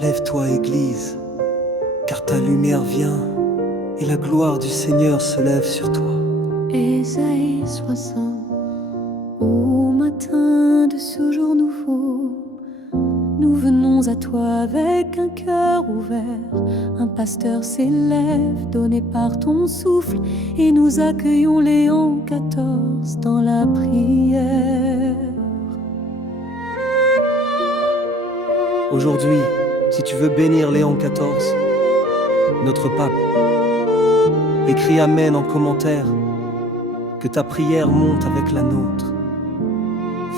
Lève-toi, Église, car ta lumière vient, et la gloire du Seigneur se lève sur toi. Ésaïe 60. Au matin de ce jour nouveau, nous venons à toi avec un cœur ouvert. Un pasteur s'élève, donné par ton souffle, et nous accueillons Léon XIV dans la prière. Aujourd'hui, si tu veux bénir Léon XIV, notre pape, écris Amen en commentaire, que ta prière monte avec la nôtre.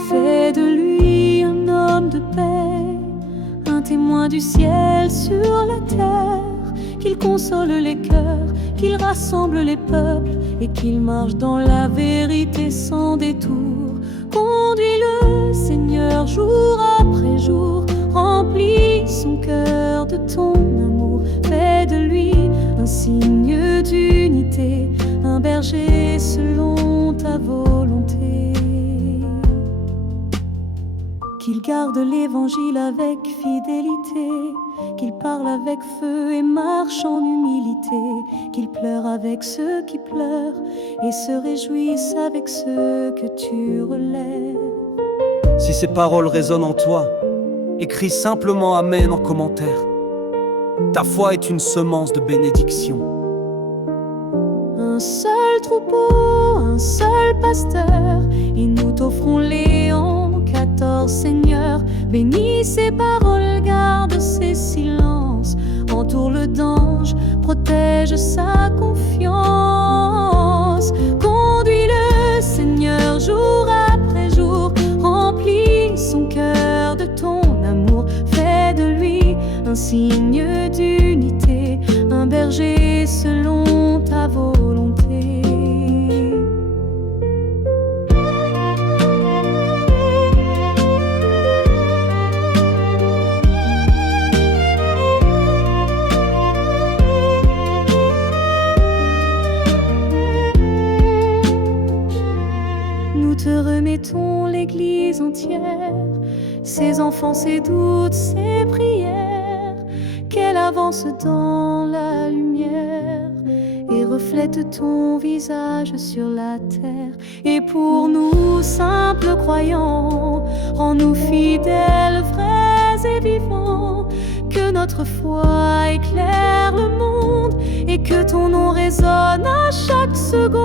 Fais de lui un homme de paix, un témoin du ciel sur la terre, qu'il console les cœurs, qu'il rassemble les peuples, et qu'il marche dans la vérité sans détour. Conduis-le, Seigneur, jour après jour, remplis son cœur de ton amour. Fais de lui un signe d'unité, un berger selon ta volonté. Qu'il garde l'évangile avec fidélité, qu'il parle avec feu et marche en humilité, qu'il pleure avec ceux qui pleurent et se réjouisse avec ceux que tu relèves. Si ces paroles résonnent en toi, écris simplement Amen en commentaire. Ta foi est une semence de bénédiction. Un seul troupeau, un seul pasteur, et nous t'offrons Léon XIV, Seigneur. Bénis ses paroles, garde ses silences, entoure-le d'anges, protège sa confiance. Conduis-le, Seigneur, jour après jour, remplis son cœur de ton amour. Fais de lui un signe d'unité, un berger selon ta volonté. Nous te remettons l'Église entière, ses enfants, ses doutes, ses prières, qu'elle avance dans la lumière et reflète ton visage sur la terre. Et pour nous, simples croyants, rends-nous fidèles, vrais et vivants, que notre foi éclaire le monde et que ton nom résonne à chaque seconde.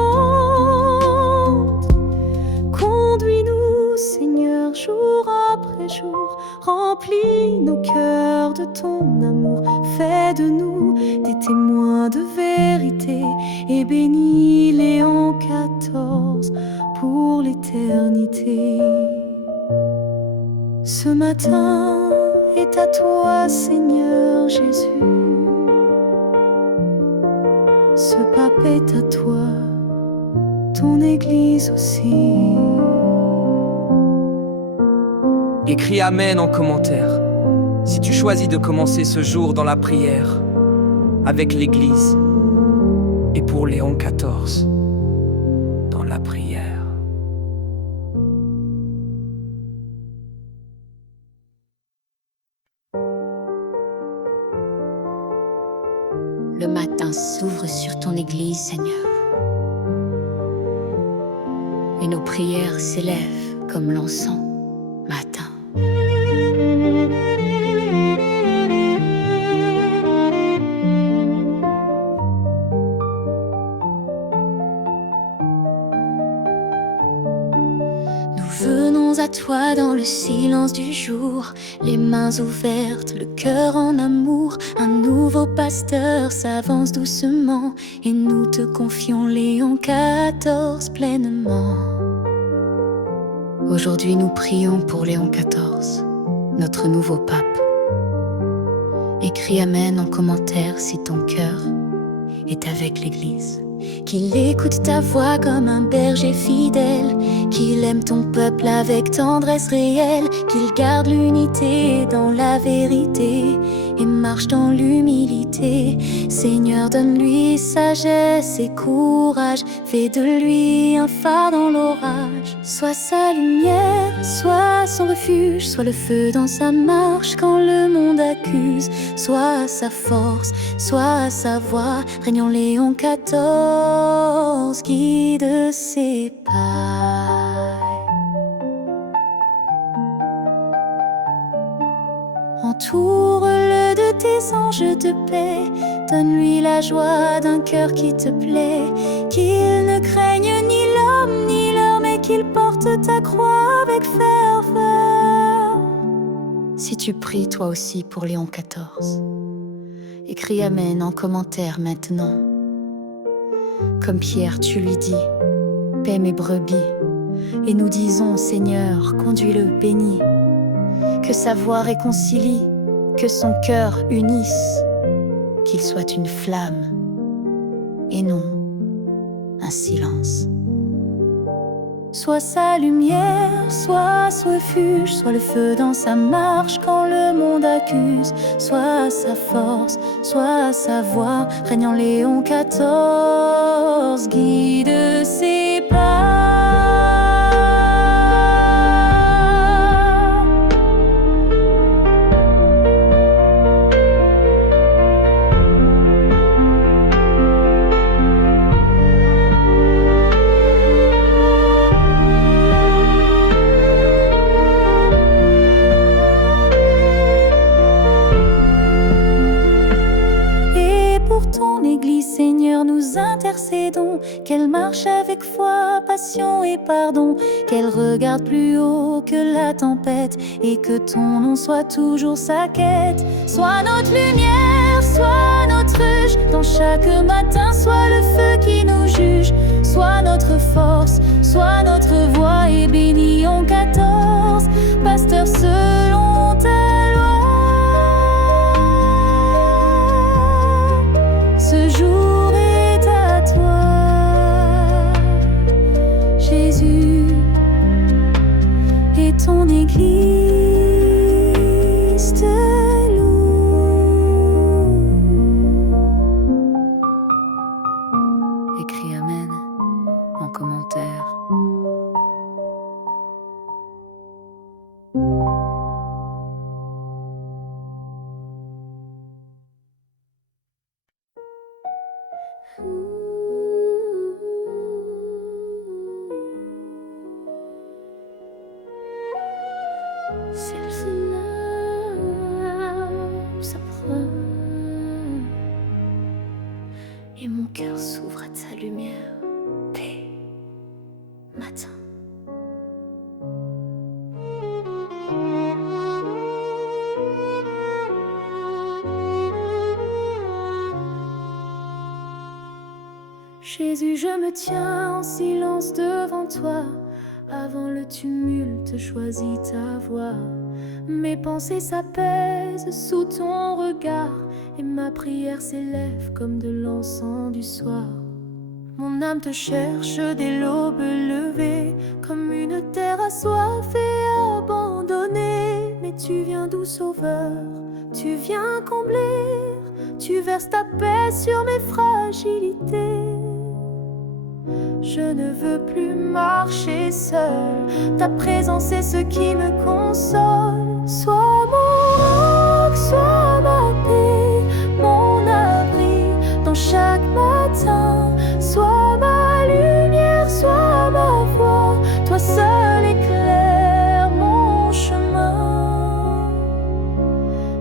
Conduis-nous, Seigneur, jour après jour, remplis nos cœurs de ton amour. Fais de nous des témoins de vérité et bénis Léon XIV pour l'éternité. Ce matin est à toi, Seigneur Jésus. Ce pape est à toi, ton Église aussi. Écris Amen en commentaire si tu choisis de commencer ce jour dans la prière avec l'Église et pour Léon XIV dans la prière. Le matin s'ouvre sur ton Église, Seigneur, et nos prières s'élèvent comme l'encens matin. Nous venons à toi dans le silence du jour, les mains ouvertes, le cœur en amour. Un nouveau pasteur s'avance doucement et nous te confions Léon XIV pleinement. Aujourd'hui nous prions pour Léon XIV, notre nouveau pape. Écris Amen en commentaire si ton cœur est avec l'Église. Qu'il écoute ta voix comme un berger fidèle, qu'il aime ton peuple avec tendresse réelle, qu'il garde l'unité dans la vérité et marche dans l'humilité. Seigneur, donne-lui sagesse et courage, fais de lui un phare dans l'orage. Sois sa lumière, sois son refuge, sois le feu dans sa marche quand le monde accuse. Sois sa force, sois sa voix, règne en Léon XIV, guide ses pas. Entoure-le de tes anges de paix, donne-lui la joie d'un cœur qui te plaît. Qu'il ne craigne ni l'homme ni l'heure, mais qu'il porte ta croix avec ferveur. Si tu pries toi aussi pour Léon XIV, écris Amen en commentaire maintenant. Comme Pierre, tu lui dis, paie mes brebis. Et nous disons, Seigneur, conduis-le, bénis. Que sa voix réconcilie, que son cœur unisse, qu'il soit une flamme et non un silence. Sois sa lumière, sois son refuge, sois le feu dans sa marche quand le monde accuse. Sois sa force, sois sa voix, règne en Léon XIV, guide ses pas. Seigneur, nous intercédons, qu'elle marche avec foi, passion et pardon, qu'elle regarde plus haut que la tempête, et que ton nom soit toujours sa quête. Sois notre lumière, sois notre ruche, dans chaque matin, sois le feu qui nous juge. Sois notre force, sois notre voix, et bénis en 14, pasteur selon ta loi. Ce jour est à toi, Jésus, et ton Église te loue. Écris Amen en commentaire. C'est le Seigneur s'approche et mon cœur s'ouvre à ta lumière. Paix, matin. Jésus, je me tiens en silence devant toi. Avant le tumulte, choisis ta voix. Mes pensées s'apaisent sous ton regard, et ma prière s'élève comme de l'encens du soir. Mon âme te cherche dès l'aube levée, comme une terre assoiffée et abandonnée. Mais tu viens, doux sauveur, tu viens combler, tu verses ta paix sur mes fragilités. Je ne veux plus marcher seul, ta présence est ce qui me console. Sois mon roc, sois ma paix, mon abri dans chaque matin. Sois ma lumière, sois ma voix, toi seul éclaire mon chemin.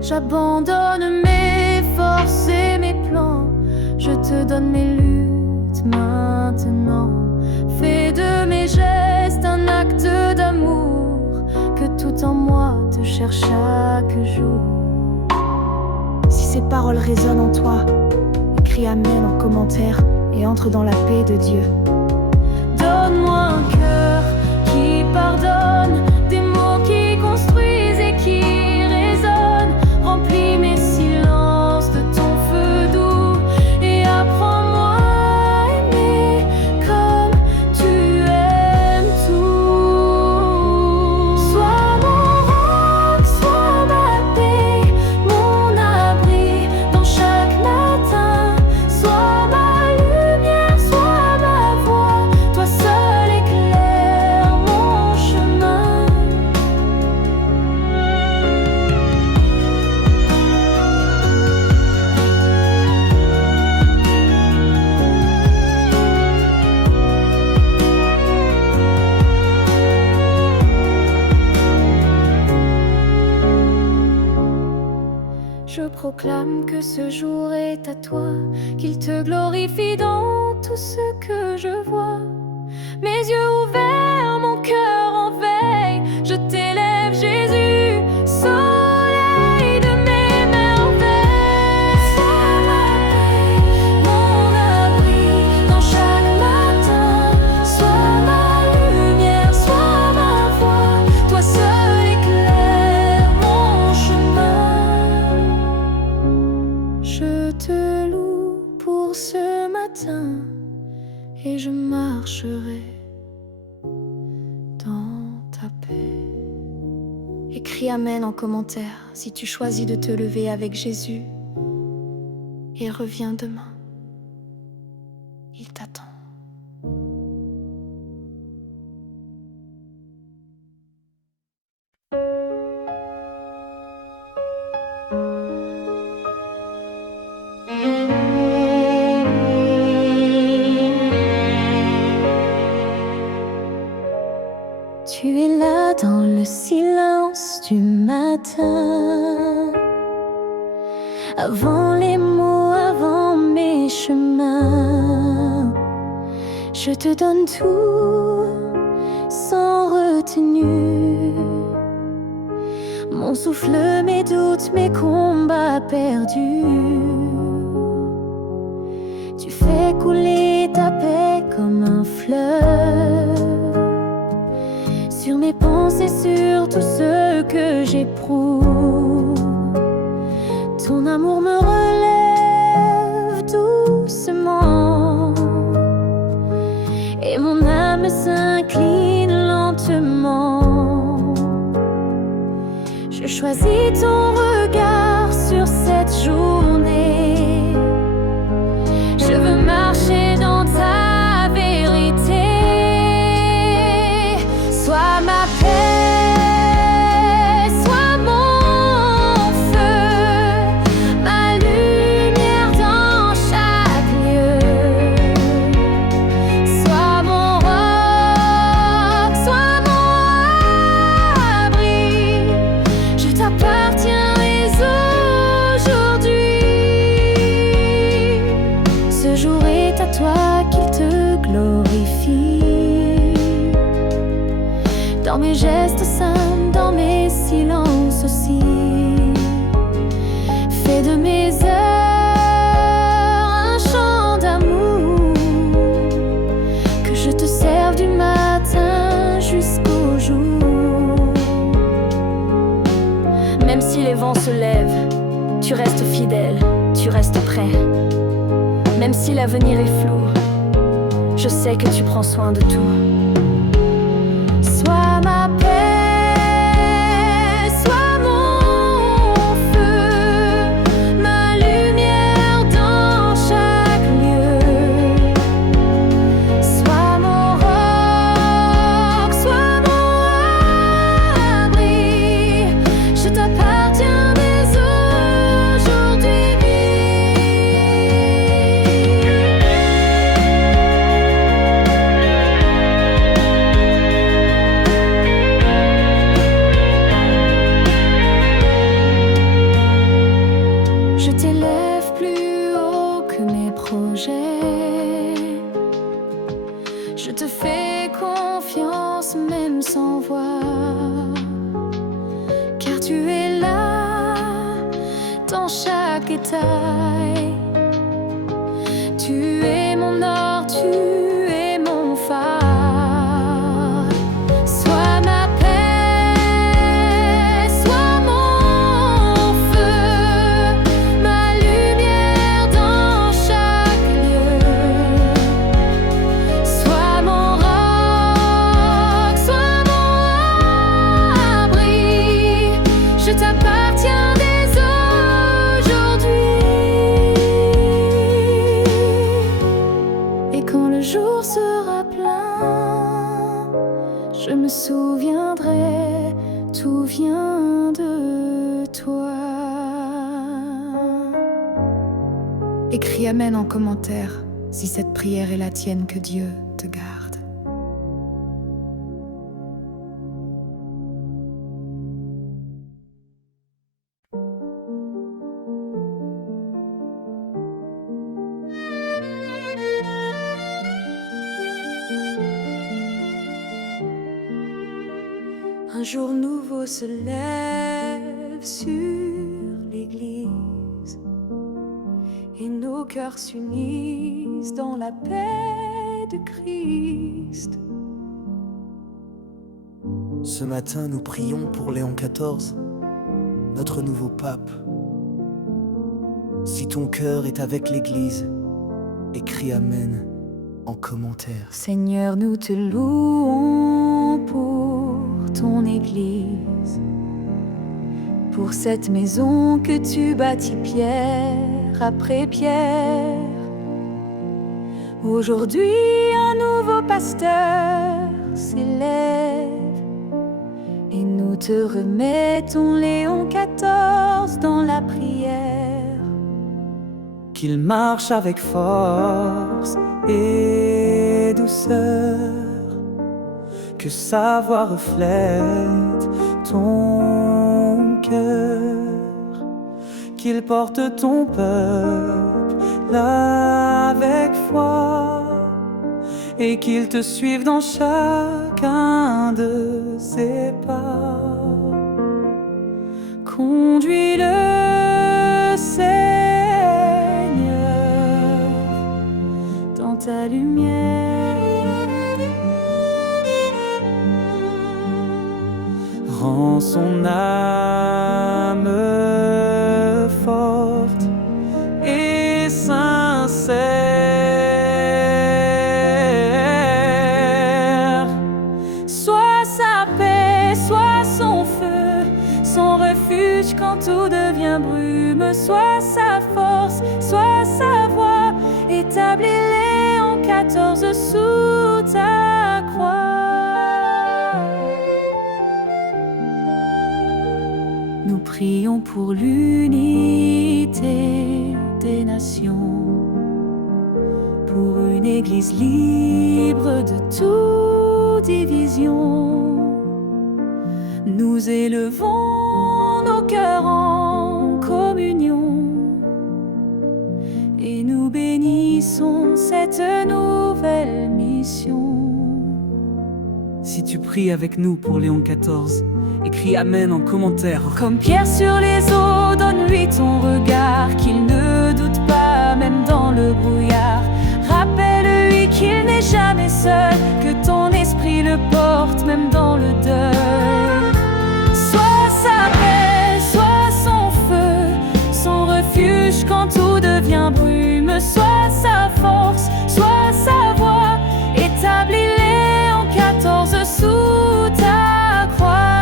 J'abandonne mes forces et mes plans, je te donne mes luttes maintenant. Fais de mes gestes un acte d'amour, que tout en moi te cherche chaque jour. Si ces paroles résonnent en toi, écris Amen en commentaire et entre dans la paix de Dieu. Donne-moi un cœur qui pardonne, des mots qui construisent et qui résonnent. Remplis mes silences de ton feu doux et apprends-moi à aimer comme tu aimes tout. Sois mon roc, sois ma paix, mon abri Je proclame que ce jour est à toi, qu'il te glorifie dans tout ce que je vois. Mes yeux ouverts, mon cœur en veille, je t'élève Jésus, soleil de mes merveilles. Sois ma paix, mon abri dans chaque matin. Sois ma lumière, sois ma voix, toi seul éclaire mon chemin. Je te loue pour ce matin et je marcherai dans ta paix. Écris Amen en commentaire si tu choisis de te lever avec Jésus et reviens demain. Il t'attend. Tu es là dans le silence du matin, avant les mots, avant mes chemins. Je te donne tout sans retenue, mon souffle, mes doutes, mes combats perdus. Tu fais couler ta paix comme un fleuve sur mes pensées, sur tout ce que j'éprouve. Ton amour me relève doucement et mon âme s'incline lentement. Je choisis ton regard sur cette journée. Je veux marcher dans ta vérité. Sois ma paix, sois mon feu, ma lumière dans chaque lieu. Sois mon roc, sois mon abri. Je t'appartiens dès aujourd'hui. Ce jour est à toi, qu'il te glorifie. Dans mes gestes simples, dans mes silences aussi. Fais de mes heures un chant d'amour, que je te serve du matin jusqu'au jour. Même si les vents se lèvent, tu restes fidèle, tu restes prêt. Même si l'avenir est flou, je sais que tu prends soin de tout. Sois ma paix, sois mon feu, ma lumière dans chaque lieu. Sois mon roc, sois mon abri. Je t'appartiens dès aujourd'hui. Je t'élève plus haut que mes projets. Je te fais confiance même sans voir, car tu es là dans chaque détail. Tu es mon or, tu es mon phare. Sois ma paix, sois mon feu, ma lumière dans chaque lieu. Sois mon roc, sois mon abri. Je t'appartiens dès aujourd'hui. Et quand le jour sera plein, je me souviendrai, tout vient de toi. Écris Amen en commentaire si cette prière est la tienne. Que Dieu te garde. jour nouveau se lève sur l'Église et nos cœurs s'unissent dans la paix de Christ. Ce matin, nous prions pour Léon XIV, notre nouveau pape. Si ton cœur est avec l'Église, écris Amen en commentaire. Seigneur, nous te louons pour ton Église, pour cette maison que tu bâtis pierre après pierre. Aujourd'hui, un nouveau pasteur s'élève et nous te remettons Léon XIV dans la prière. Qu'il marche avec force et douceur, que sa voix reflète ton cœur, qu'il porte ton peuple avec foi et qu'il te suive dans chacun de ses pas. Conduis-le, Seigneur, dans ta lumière. Rends son âme forte et sincère. Sois sa paix, sois son feu, son refuge quand tout devient brume. Sois sa force, sois sa voix, établis Léon XIV sous ta croix. Nous prions pour l'unité des nations, pour une Église libre de toute division. Nous élevons nos cœurs en communion et nous bénissons cette nouvelle mission. Si tu pries avec nous pour Léon XIV, écris Amen en commentaire. Comme Pierre sur les eaux, donne-lui ton regard, qu'il ne doute pas même dans le brouillard. Rappelle-lui qu'il n'est jamais seul, que ton esprit le porte même dans le deuil. Sois sa paix, sois son feu, son refuge quand tout devient brume. Sois sa force, sois sa voix, établis Léon XIV sous ta croix.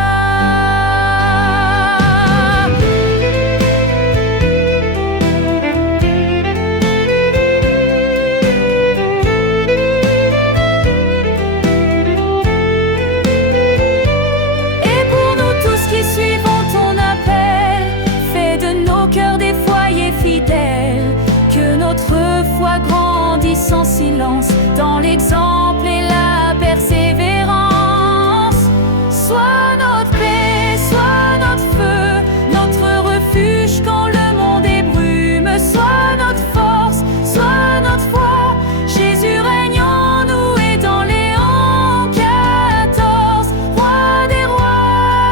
Grandisse en silence dans l'exemple et la persévérance. Sois notre paix, sois notre feu, notre refuge quand le monde est brume. Sois notre force, sois notre foi, Jésus règne en nous et dans Léon XIV, roi des rois.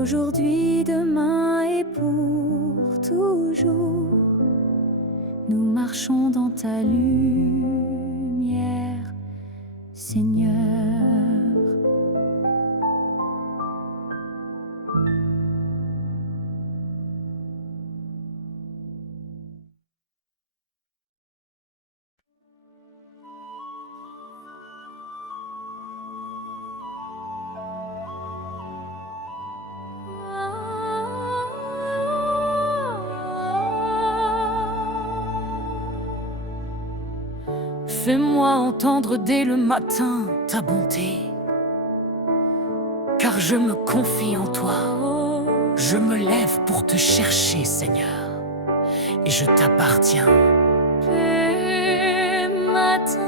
Aujourd'hui, demain et pour toujours, nous marchons dans ta lumière, Seigneur. Fais-moi entendre dès le matin ta bonté, car je me confie en toi. Je me lève pour te chercher, Seigneur, et je t'appartiens. Dès matin,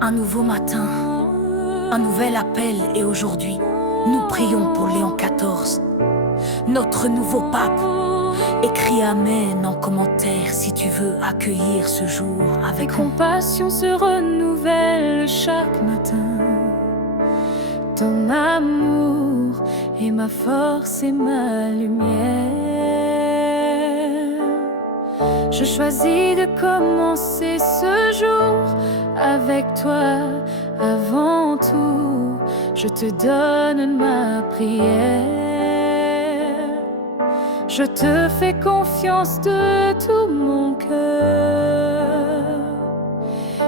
un nouveau matin, un nouvel appel, et aujourd'hui, nous prions pour Léon XIV, notre nouveau pape. Écris Amen en commentaire si tu veux accueillir ce jour avec Compassion se renouvelle chaque matin. Ton amour est ma force et ma lumière. Je choisis de commencer ce jour avec toi avant tout. Je te donne ma prière. Je te fais confiance de tout mon cœur.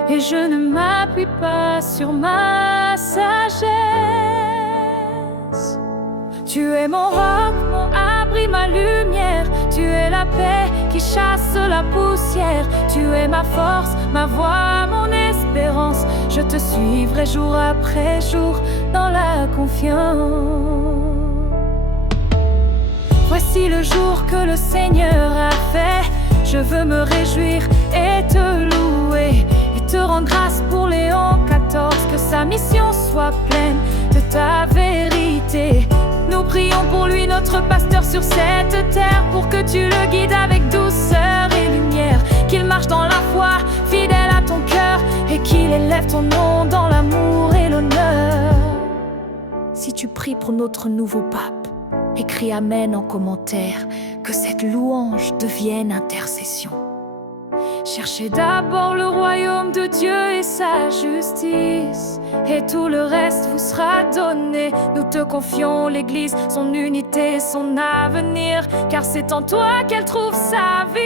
Et je ne m'appuie pas sur ma sagesse. Tu es mon roc, mon abri, ma lumière. Tu es la paix qui chasse la poussière. Tu es ma force, ma voix, mon espérance. Je te suivrai jour après jour dans la confiance. Voici le jour que le Seigneur a fait. Je veux me réjouir et te louer et te rendre grâce pour Léon XIV. Que sa mission soit pleine de ta vérité. Nous prions pour lui, notre pasteur sur cette terre, pour que tu le guides avec douceur et lumière. Qu'il marche dans la foi, fidèle à ton cœur, et qu'il élève ton nom dans l'amour et l'honneur. Si tu pries pour notre nouveau pape, écris Amen en commentaire, que cette louange devienne intercession. Cherchez d'abord le royaume de Dieu et sa justice, et tout le reste vous sera donné. Nous te confions l'Église, son unité, son avenir, car c'est en toi qu'elle trouve sa vie.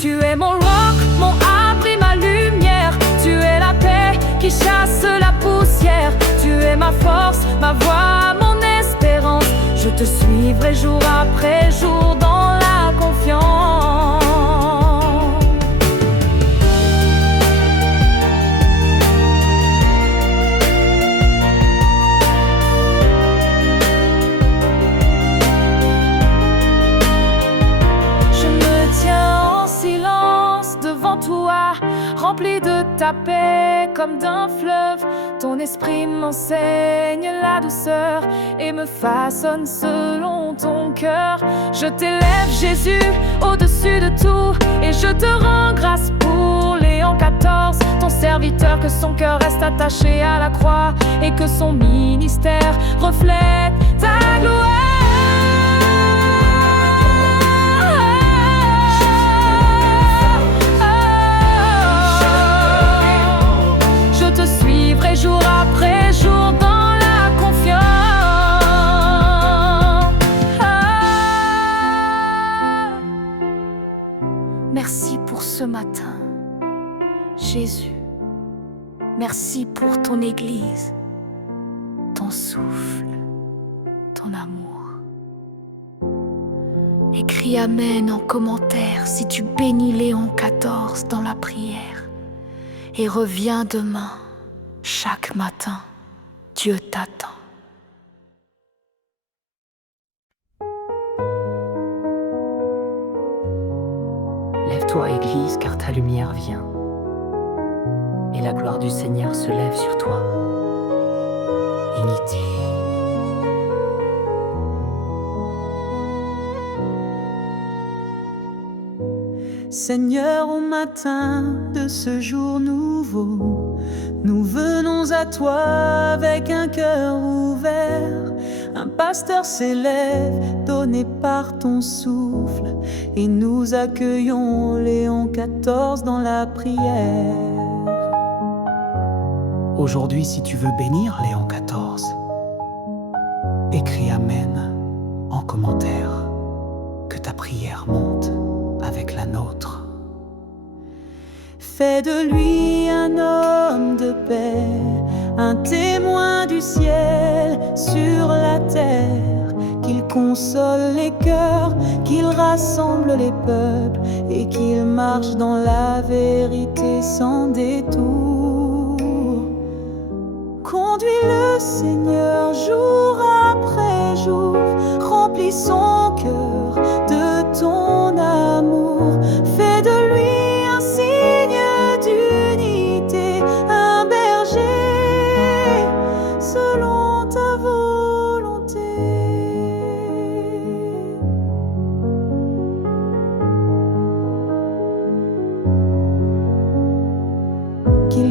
Tu es mon roc, mon abri, ma lumière. Tu es la paix qui chasse la poussière. Tu es ma force, ma voix, mon espérance. Je te suivrai jour après jour dans la confiance. Je me tiens en silence devant toi, rempli de ta paix comme d'un fleuve. Ton esprit m'enseigne la douceur et me façonne selon ton cœur. Je t'élève Jésus au-dessus de tout, et je te rends grâce pour Léon XIV, ton serviteur. Que son cœur reste attaché à la croix et que son ministère reflète ta gloire. Jour après jour dans la confiance. Merci pour ce matin, Jésus. Merci pour ton Église, ton souffle, ton amour. Écris Amen en commentaire si tu bénis Léon XIV dans la prière. Et reviens demain. Chaque matin, Dieu t'attend. Lève-toi, Église, car ta lumière vient, et la gloire du Seigneur se lève sur toi. Unité. Seigneur, au matin de ce jour nouveau, nous venons à toi avec un cœur ouvert. Un pasteur s'élève, donné par ton souffle, et nous accueillons Léon XIV dans la prière. Aujourd'hui, si tu veux bénir Léon XIV, écris Amen en commentaire, que ta prière monte avec la nôtre. Fais de lui un homme de paix, un témoin du ciel sur la terre, qu'il console les cœurs, qu'il rassemble les peuples, et qu'il marche dans la vérité sans détour. Conduis le Seigneur jour après jour, remplis son cœur de ton amour. Fais de lui un signe d'unité, un berger selon ta volonté.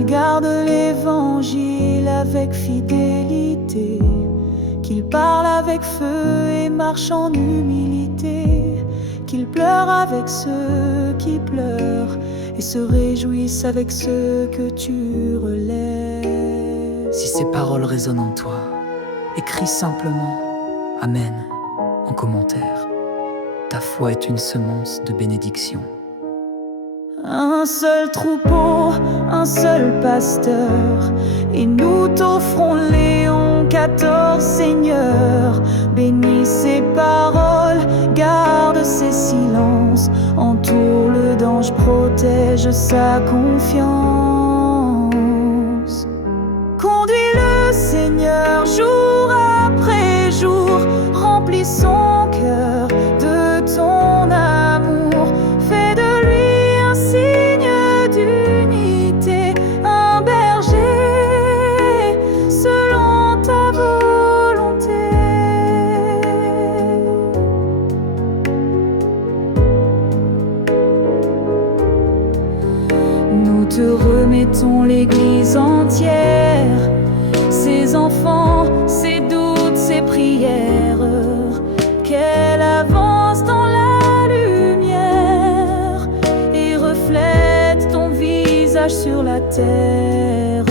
garde l'évangile avec fidélité, qu'il parle avec feu et marche en humilité, qu'il pleure avec ceux qui pleurent et se réjouisse avec ceux que tu relèves. Si ces paroles résonnent en toi, écris simplement Amen en commentaire. Ta foi est une semence de bénédiction. Un seul troupeau, un seul pasteur, et nous t'offrons Léon XIV, Seigneur. Bénis ses paroles, garde ses silences, entoure-le d'anges, protège sa confiance. Conduis-le, Seigneur, jour après jour, remplis son cœur de ton amour. Fais de lui un signe d'unité, un berger selon ta volonté. Nous te remettons l'Église entière, ses enfants, ses doutes, ses prières, qu'elle avance dans la lumière et reflète ton visage sur la terre.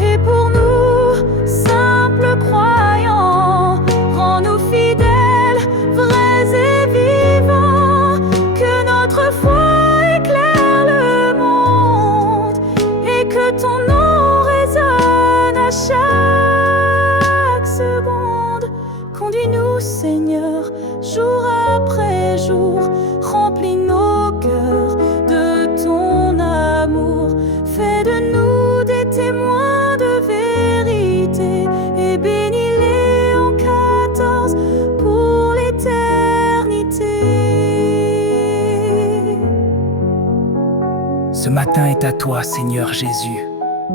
Et pour nous, simples croyants, rends-nous fidèles, vrais et vivants, que notre foi éclaire le monde et que ton nom résonne à chaque seconde. Conduis-nous, Seigneur, jour après jour, remplis nos cœurs de ton amour. Fais de nous des témoins de vérité et bénis Léon XIV pour l'éternité. Ce matin est à toi, Seigneur Jésus.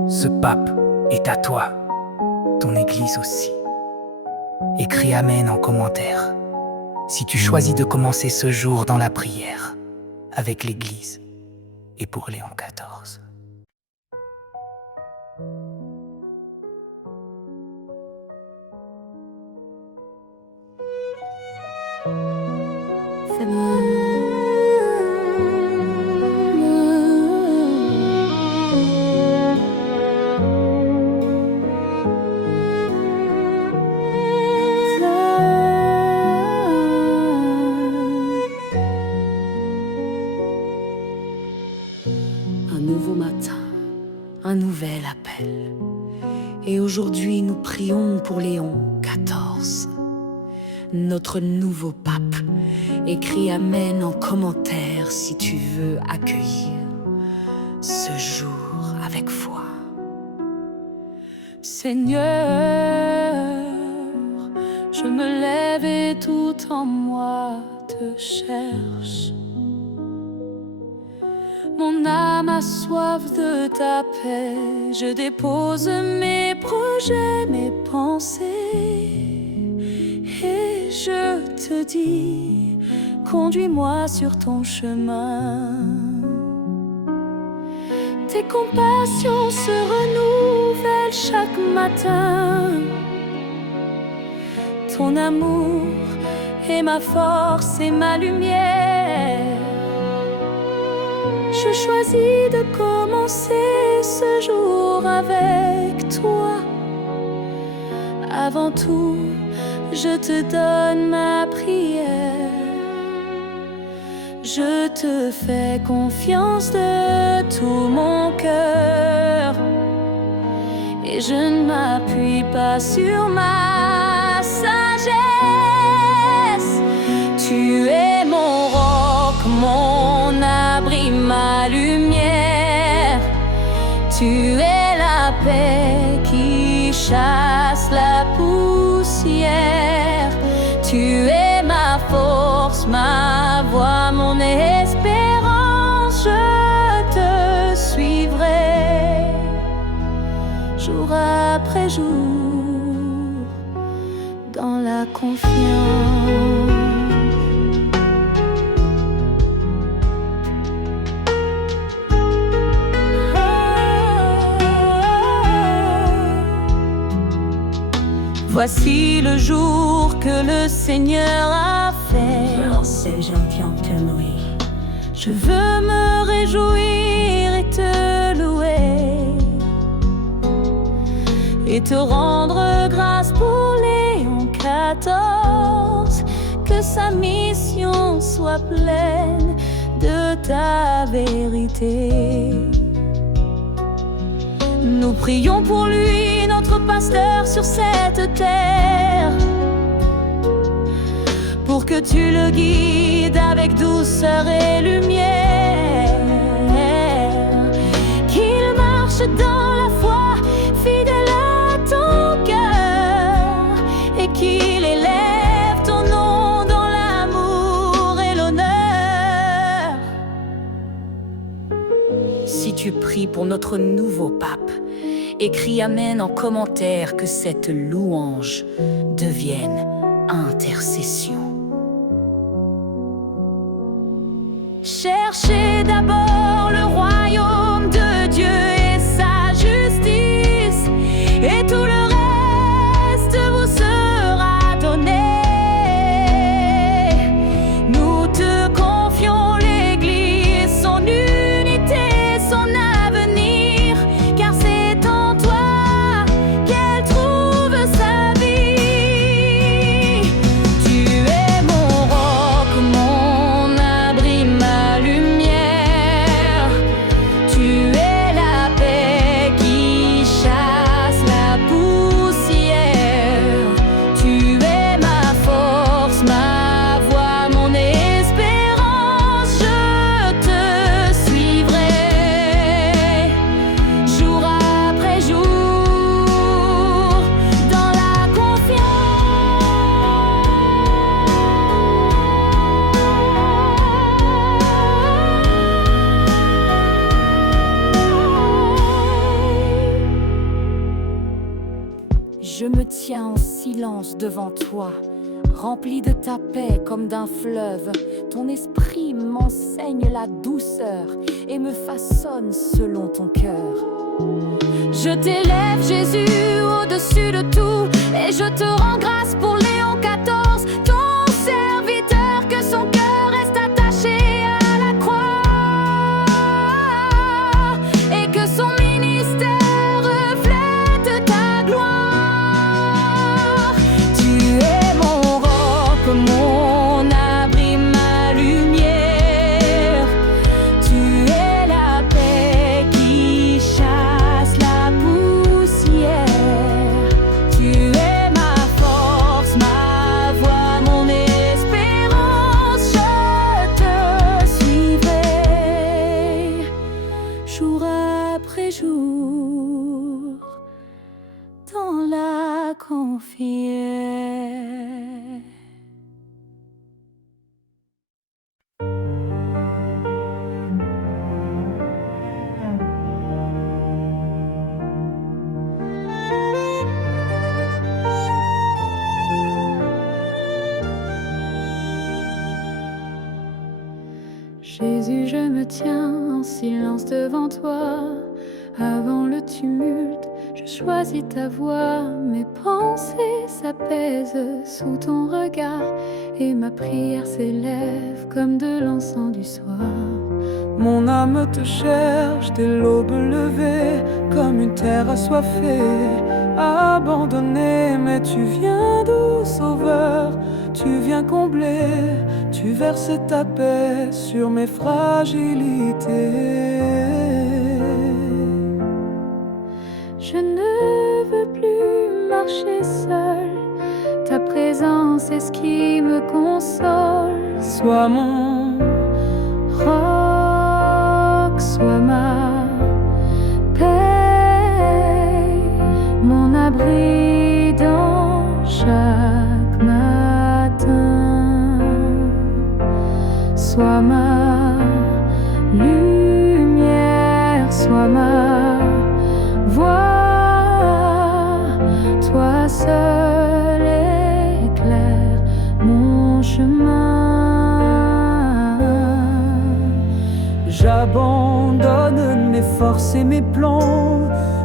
Ce pape est à toi, ton Église aussi. Écris Amen en commentaire si tu choisis de commencer ce jour dans la prière avec l'Église et pour Léon XIV. Un nouveau matin, un nouvel appel. Et aujourd'hui, nous prions pour Léon XIV, notre nouveau pape. Écris Amen en commentaire si tu veux accueillir ce jour avec foi. Seigneur, je me lève et tout en moi te cherche. Mon âme a soif de ta paix, je dépose mes projets, mes pensées, et je te dis, conduis-moi sur ton chemin. Tes compassions se renouvellent chaque matin. Ton amour est ma force et ma lumière. Je choisis de commencer ce jour avec toi. Avant tout, je te donne ma prière. Je te fais confiance de tout mon cœur. Et je ne m'appuie pas sur ma sagesse. Tu es mon roc, mon abri, ma lumière. Tu es la paix qui chasse la poussière. Tu es ma force, ma voix, mon espérance. Je te suivrai jour après jour dans la confiance. Voici le jour que le Seigneur a fait. Je veux me réjouir et te louer et te rendre grâce pour Léon XIV. Que sa mission soit pleine de ta vérité. Nous prions pour lui, notre pasteur sur cette terre, pour que tu le guides avec douceur et lumière, qu'il marche dans la foi, fidèle à ton cœur, et qu'il élève ton nom dans l'amour et l'honneur. Si tu pries pour notre nouveau pape, écris Amen en commentaire, que cette louange devienne intercession. Cherchez d'abord le royaume de Dieu et sa justice, et tout le reste vous sera donné. Nous te confions l'Église, son unité, son avenir, car c'est en toi qu'elle trouve sa vie. Tu es mon roc, mon abri, ma lumière. Tu es la paix qui chasse la poussière. Tu es ma force, ma voix, mon espérance. Je te suivrai jour après jour dans la Je me tiens en silence devant toi, rempli de ta paix comme d'un fleuve. Ton esprit m'enseigne la douceur et me façonne selon ton cœur. Je t'élève, Jésus, au-dessus de tout, et je te rends grâce pour Léon XIV, ton serviteur, que son cœur reste attaché à la croix, et que son ministère reflète ta gloire. Tu es mon roc, mon abri, ma lumière. Tu es la paix qui chasse la poussière. Tu es ma force, ma voix, mon espérance. Je te suivrai jour après jour dans la confiance. Jésus, je me tiens en silence devant toi. Avant le tumulte, je choisis ta voix. Mes pensées s'apaisent sous ton regard, et ma prière s'élève comme de l'encens du soir. Mon âme te cherche dès l'aube levée, comme une terre assoiffée, abandonnée. Mais tu viens, doux sauveur, tu viens combler, tu verses ta paix sur mes fragilités. Je ne veux plus marcher seul, ta présence est ce qui me console. Sois mon roc, sois ma paix, mon abri dans chaque matin. Sois ma lumière, sois ma voix. Toi seul éclaire mon chemin. j'abandonne mes forces et mes plans.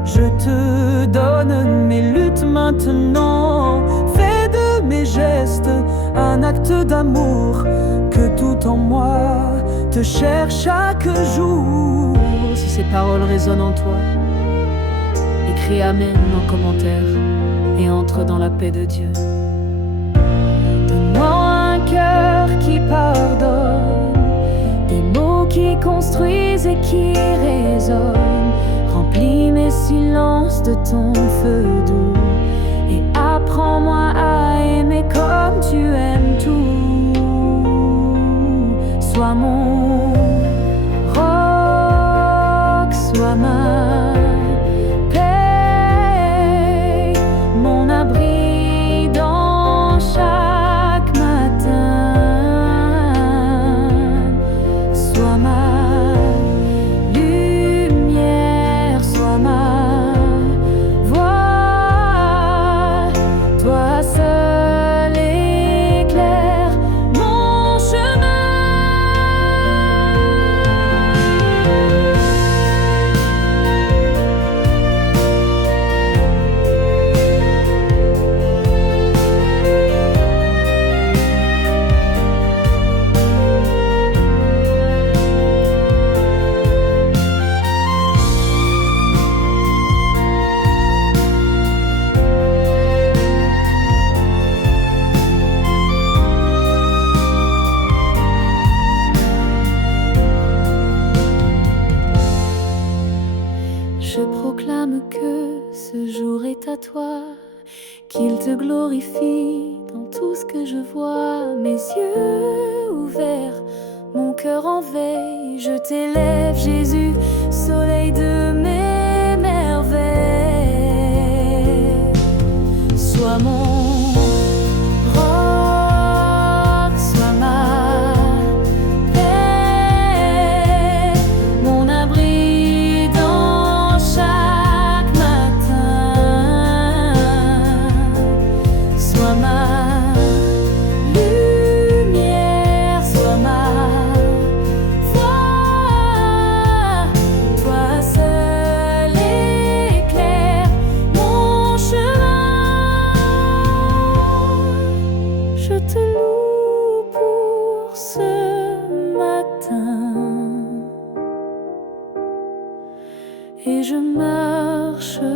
Je te donne mes luttes maintenant. Fais de mes gestes un acte d'amour, que tout en moi te cherche chaque jour. Si ces paroles résonnent en toi, écris Amen en commentaire et entre dans la paix de Dieu. Donne-moi un cœur qui pardonne, des mots qui construisent et qui résonnent. Remplis mes silences de ton feu doux et apprends-moi à aimer comme tu aimes tout. Sois mon roc, sois ma paix, mon abri dans chaque matin. Sois ma lumière, sois ma voix. Toi seul éclaire mon chemin. Je proclame que ce jour est à toi, qu'il te glorifie dans tout ce que je vois. Mes yeux ouverts, mon cœur en veille, je t'élève Jésus, soleil de mes merveilles. Sois mon roc, sois ma paix, mon abri dans chaque matin. Sois ma lumière, sois ma voix. Toi seul éclaire mon chemin. Je te loue pour ce matin et je marcherai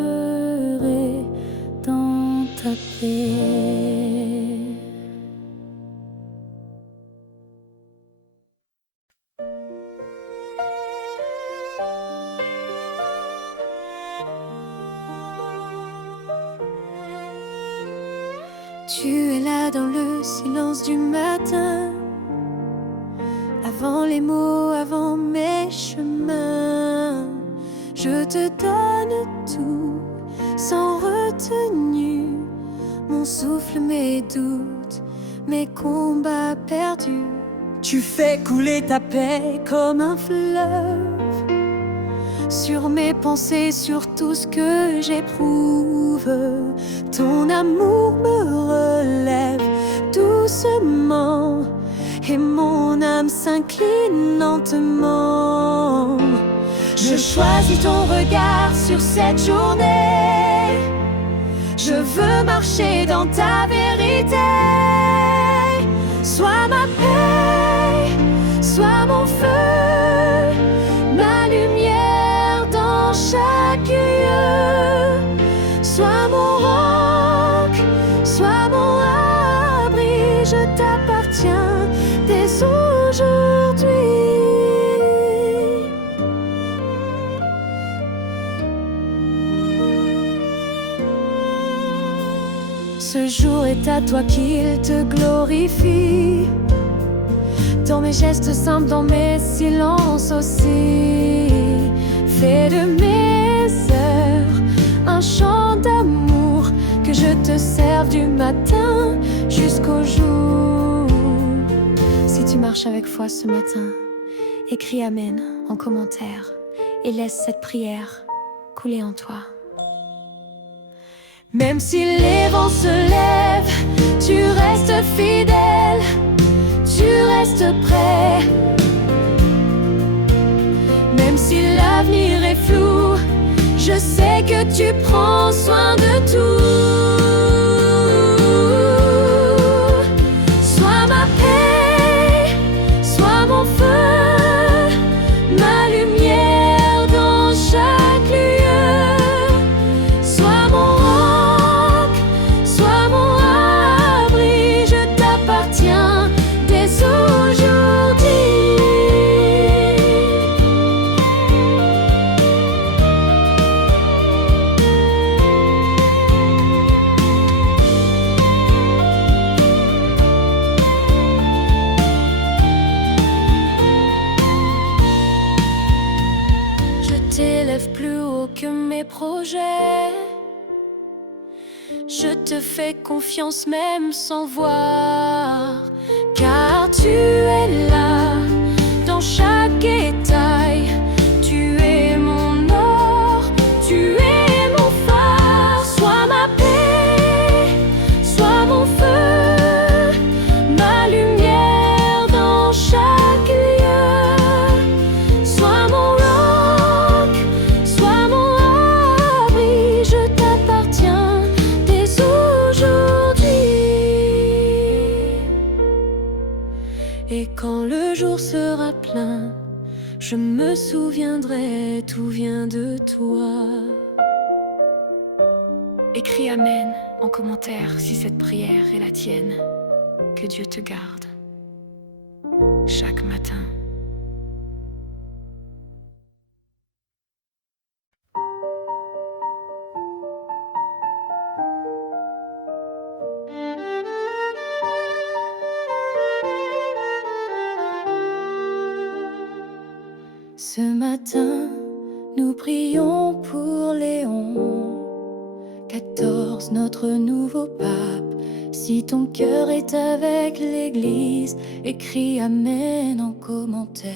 dans ta paix. Tu es là dans le silence du matin, avant les mots, avant mes chemins. Je te donne tout, sans retenue, mon souffle, mes doutes, mes combats perdus. Tu fais couler ta paix Comme un fleuve sur mes pensées, sur tout ce que j'éprouve. Ton amour me relève doucement et mon âme s'incline lentement. Je choisis ton regard sur cette journée. Je veux marcher dans ta vérité. Sois ma paix, sois mon feu, ma lumière dans chaque lieu. Sois mon roc, sois mon abri, je t'appartiens dès aujourd'hui. Ce jour est à toi, qu'il te glorifie, dans mes gestes simples, dans mes silences aussi. Fais de mes heures un chant d'amour, que je te serve du matin jusqu'au jour. Si tu marches avec foi ce matin, écris Amen en commentaire et laisse cette prière couler en toi. Même si les vents se lèvent, tu restes fidèle, tu restes prêt. Même si l'avenir est Je sais que tu prends soin de tout. Sois ma paix, sois mon feu, ma lumière dans chaque lieu. Sois mon roc, sois mon abri, je t'appartiens dès aujourd'hui. Je t'élève plus haut que mes projets. Je te fais confiance même sans voir, car tu es là dans chaque étail. Tu es mon or, tu es mon phare. Sois ma paix, sois mon feu, ma lumière dans chaque lieu. Sois mon roc, sois mon abri, je t'appartiens dès aujourd'hui. Et quand le jour sera plein, je me souviendrai, tout vient de toi. Écris Amen en commentaire si cette prière est la tienne. Que Dieu te garde chaque matin. Ce matin, nous prions pour Léon XIV, notre nouveau pape. Si ton cœur est avec l'Église, écris Amen en commentaire.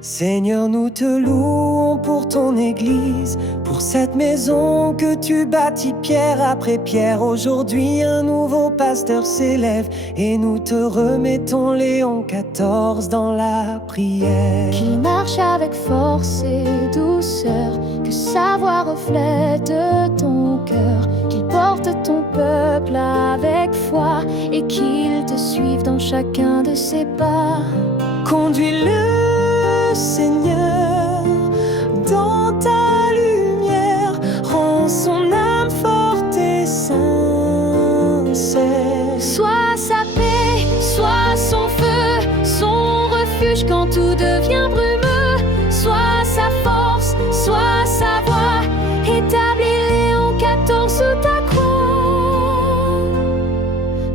Seigneur, nous te louons pour ton Église, pour cette maison que tu bâtis pierre après pierre. Aujourd'hui, un nouveau pasteur s'élève et nous te remettons Léon XIV dans la prière. Qu'il marche avec force et douceur, que sa voix reflète ton cœur, qu'il porte ton peuple avec foi et qu'il te suive dans chacun de ses pas. Conduis-le, Seigneur, dans ta lumière, rends son âme forte et sincère. Sois sa paix, sois son feu, son refuge quand tout devient brumeux. Sois sa force, sois sa voix, établis Léon XIV sous ta croix.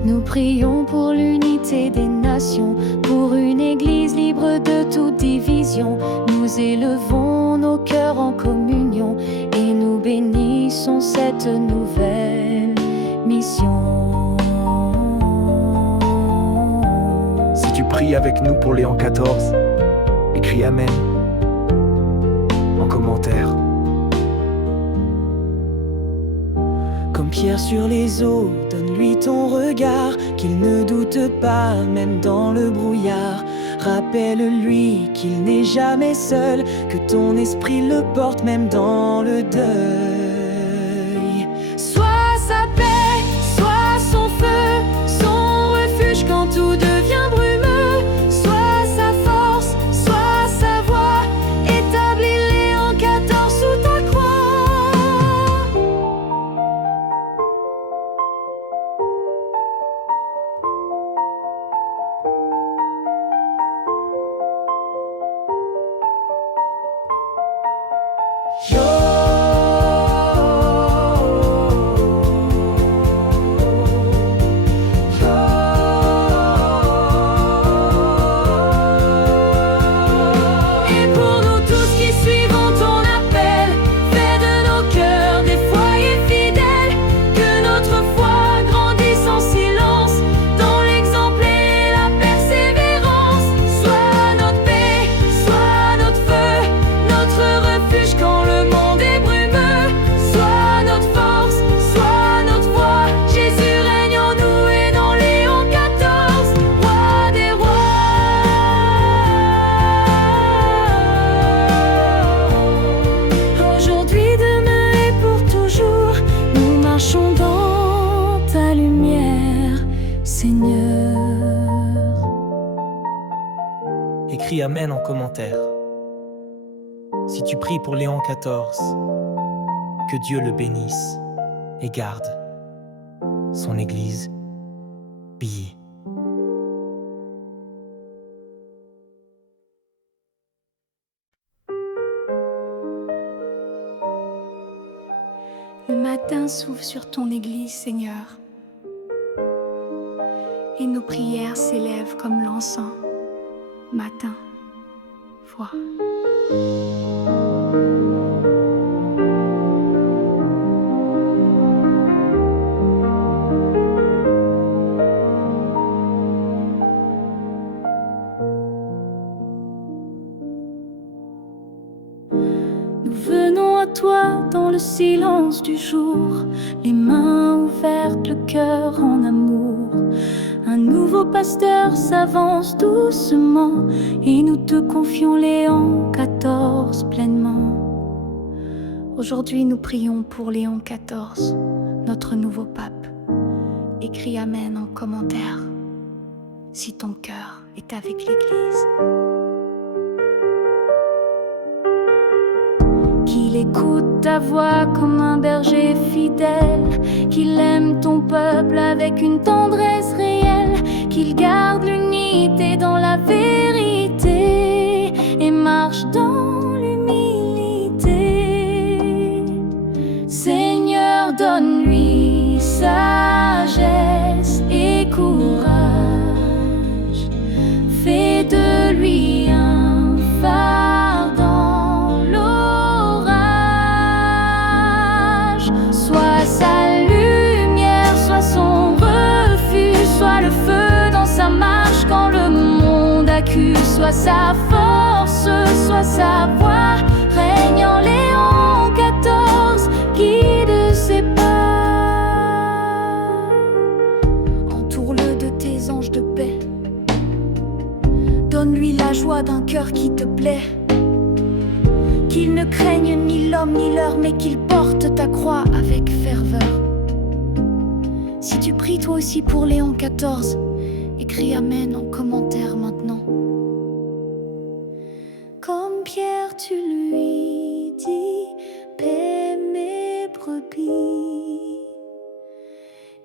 Nous prions pour l'unité des nations, pour une église libre de toute division. Nous élevons nos cœurs en communion et nous bénissons cette nouvelle mission. Si tu pries avec nous pour Léon XIV, écris Amen en commentaire. Comme Pierre sur les eaux, donne-lui ton regard, qu'il ne doute pas, même dans le brouillard. Rappelle-lui qu'il n'est jamais seul, que ton esprit le porte même dans le deuil. Sois sa paix, sois son feu, son refuge quand tout devient brumeux. Sois sa force, sois sa voix, établis Léon XIV sous ta croix. Quand le monde Amen en commentaire. Si tu pries pour Léon XIV, que Dieu le bénisse et garde son Église pillée. Le matin s'ouvre sur ton Église, Seigneur, et nos prières s'élèvent comme l'encens, matin, foi. Nous venons à toi dans le silence du jour, les mains ouvertes, le cœur en amour. Un nouveau pasteur s'avance doucement et nous te confions Léon XIV pleinement. Aujourd'hui nous prions pour Léon XIV, notre nouveau pape. Écris Amen en commentaire si ton cœur est avec l'Église. Qu'il écoute ta voix comme un berger fidèle, qu'il aime ton peuple avec une tendresse réelle, qu'il garde l'unité dans la vérité et marche dans l'humilité. Seigneur, donne-lui sagesse et courage, fais de lui un phare dans l'orage. Sois sa lumière, sois son refuge, sois le feu dans sa marche quand le monde accuse. Sois sa force, sois sa voix, règne en Léon XIV, guide ses pas. Entoure-le de tes anges de paix, donne-lui la joie d'un cœur qui te plaît. Qu'il ne craigne ni l'homme ni l'heure, mais qu'il porte ta croix avec ferveur. Si tu pries toi aussi pour Léon XIV, écris Amen en commentaire maintenant. Comme Pierre tu lui dis, paix mes brebis.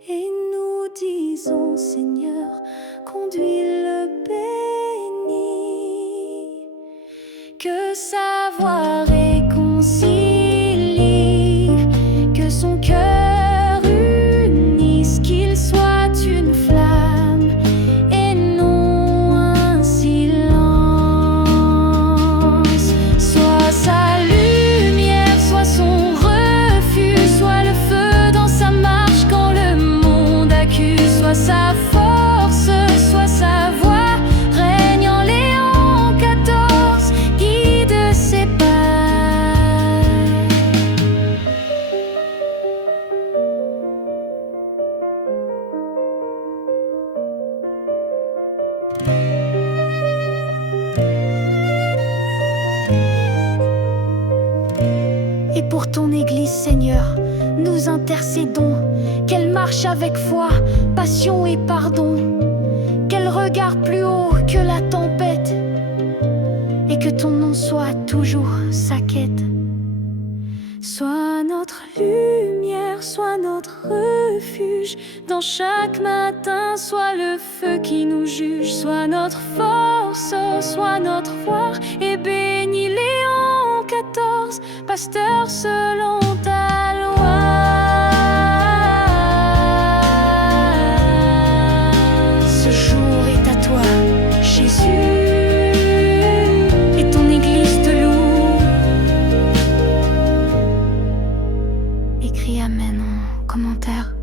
Et nous disons, Seigneur, conduis-le béni. Que sa voix réconcilie, que son cœur unisse, qu'il soit une flamme et non un silence. Sois sa lumière, sois son refuge, sois le feu dans sa marche quand le monde accuse. Sois sa force, sois sa voix, règne en Léon XIV, guide ses pas. Et pour ton Église, Seigneur, nous intercédons, qu'elle marche avec foi, passion et pardon, qu'elle regarde plus haut que la tempête, et que ton nom soit toujours sa quête. Sois notre lumière, sois notre refuge, dans chaque matin, sois le feu qui nous juge. Sois notre force, sois notre voix, et bénis Léon XIV, pasteur selon ta loi. Ce jour est à toi, Jésus, et ton Église te loue. Écris Amen en commentaire.